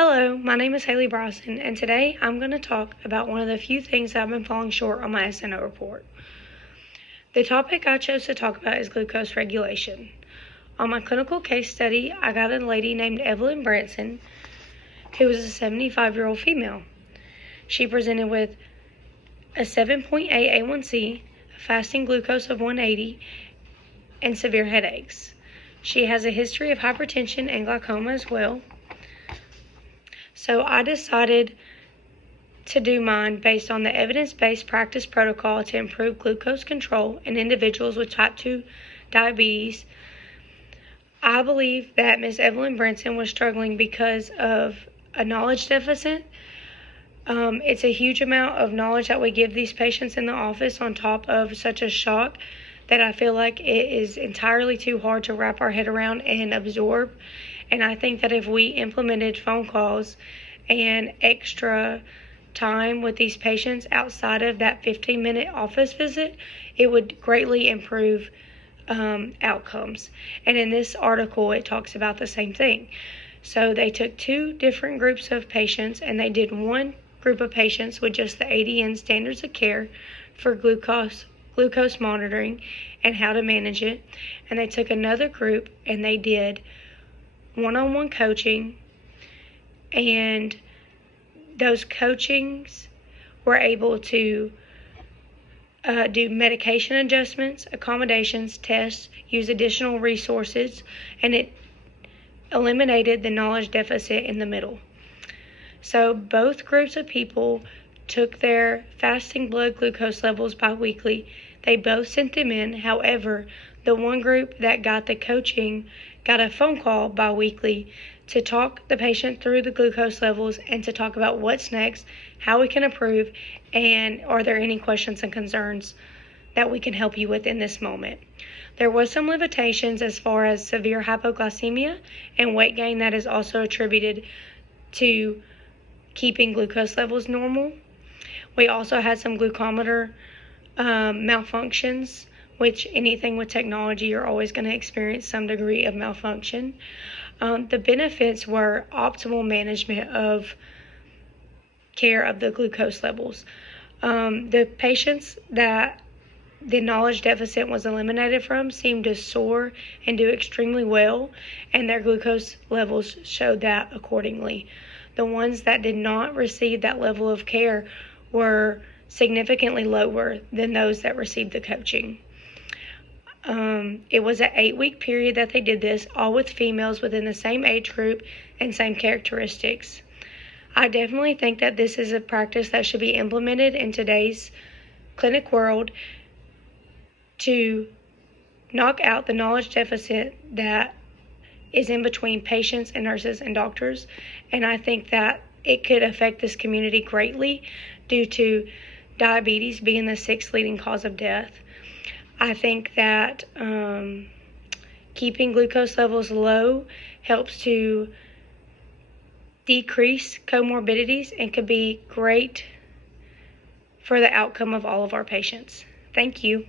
Hello, my name is Haley Bryson, and today I'm going to talk about one of the few things that I've been falling short on my SNO report. The topic I chose to talk about is glucose regulation. On my clinical case study, I got a lady named Evelyn Branson, who was a 75-year-old female. She presented with a 7.8 A1C, a fasting glucose of 180, and severe headaches. She has a history of hypertension and glaucoma as well. So I decided to do mine based on the evidence-based practice protocol to improve glucose control in individuals with type 2 diabetes. I believe that Ms. Evelyn Branson was struggling because of a knowledge deficit. It's a huge amount of knowledge that we give these patients in the office on top of such a shock that I feel like it is entirely too hard to wrap our head around and absorb. And I think that if we implemented phone calls and extra time with these patients outside of that 15-minute office visit, it would greatly improve outcomes. And in this article, it talks about the same thing. So they took two different groups of patients, and they did one group of patients with just the ADN standards of care for glucose monitoring and how to manage it. And they took another group and they did one-on-one coaching, and those coachings were able to do medication adjustments, accommodations, tests, use additional resources, and it eliminated the knowledge deficit in the middle. So both groups of people took their fasting blood glucose levels biweekly. They both sent them in. However, the one group that got the coaching got a phone call biweekly to talk the patient through the glucose levels and to talk about what's next, how we can improve, and are there any questions and concerns that we can help you with in this moment. There was some limitations as far as severe hypoglycemia and weight gain that is also attributed to keeping glucose levels normal. We also had some glucometer malfunctions, which anything with technology, you're always going to experience some degree of malfunction. The benefits were optimal management of care of the glucose levels. The patients that the knowledge deficit was eliminated from seemed to soar and do extremely well, and their glucose levels showed that accordingly. The ones that did not receive that level of care were significantly lower than those that received the coaching. It was an 8-week period that they did this, all with females within the same age group and same characteristics. I definitely think that this is a practice that should be implemented in today's clinic world to knock out the knowledge deficit that is in between patients and nurses and doctors. And I think that it could affect this community greatly due to diabetes being the 6th leading cause of death. I think that keeping glucose levels low helps to decrease comorbidities and could be great for the outcome of all of our patients. Thank you.